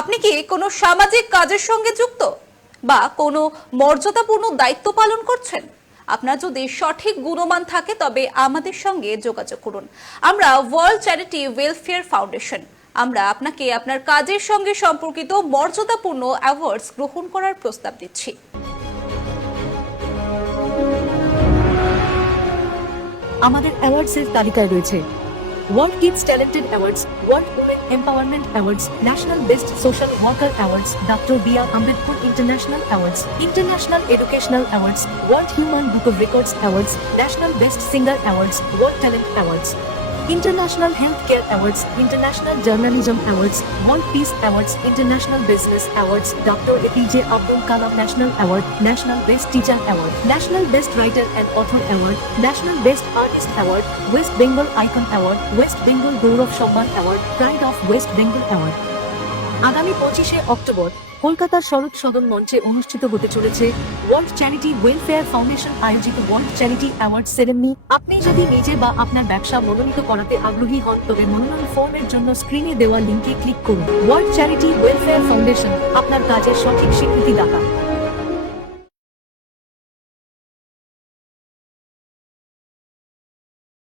আপনি কি কোনো সামাজিক কাজের সঙ্গে যুক্ত বা কোনো মর্যাদাপূর্ণ দায়িত্ব পালন করছেন? আপনার যদি সঠিক গুণমান থাকে তবে আমাদের সঙ্গে যোগাযোগ করুন। আমরা ওয়ার্ল্ড চ্যারিটি ওয়েলফেয়ার ফাউন্ডেশন। আমরা আপনাকে আপনার কাজের সঙ্গে সম্পর্কিত মর্যাদাপূর্ণ অ্যাওয়ার্ডস গ্রহণ করার প্রস্তাব দিচ্ছি। আমাদের অ্যাওয়ার্ডসের তালিকায় রয়েছে world kids talented awards, world women empowerment awards, national best social worker awards, doctor B R. Ambedkar international awards, international educational awards, world human book of records awards, national best singer awards, world talent awards, International Healthcare Awards, International Journalism Awards, World Peace Awards, International Business Awards, Dr. APJ Abdul Kalam National Award, National Best Teacher Award, National Best Writer and Author Award, National Best Artist Award, West Bengal Icon Award, West Bengal Gaurav Samman Award, Pride of West Bengal Award। আগামী 25শে October কলকাতার শরৎ সদন মঞ্চে অনুষ্ঠিত হতে চলেছে world charity welfare foundation আয়োজিত world charity award ceremony. আপনি যদি নিজে বা আপনার ব্যবসা মনোনীত করাতে আগ্রহী হন তবে মনোনয়ন ফর্মের জন্য স্ক্রিনে দেওয়া লিংকে ক্লিক করুন। ওয়ার্ল্ড চ্যারিটি ওয়েলফেয়ার ফাউন্ডেশন, আপনার কাজের সঠিক স্বীকৃতিদাতা।